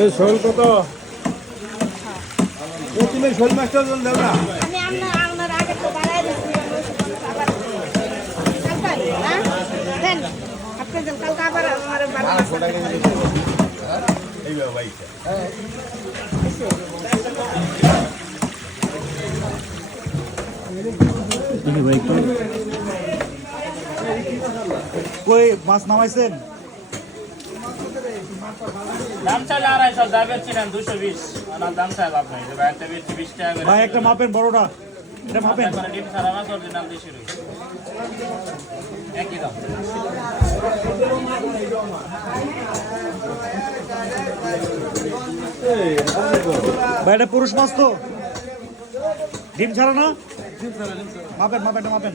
এই শোল কত? তুমি শোল মাছটা দেব না? আমি আপনার আগে তো বাড়াই দিচ্ছি আবার দেন আপনি দেন কালকে আবার আমার এই ভাইটা কই মাছ নামাইছেন? দাম চাইলে 250 যাবে ছিলেন 220 আমার দাম চাইলে আপনি ভাই একটা 20 টাকা করে ভাই একটা মাপেন বড়টা, এটা মাপেন। মানে ডিম ছাড়া মাছ অরিজিনাল দেশি রুই একই দাম ভাই এটা পুরুষ মাছ তো, ডিম ছাড়া না? মাপেন মাপেন মাপেন।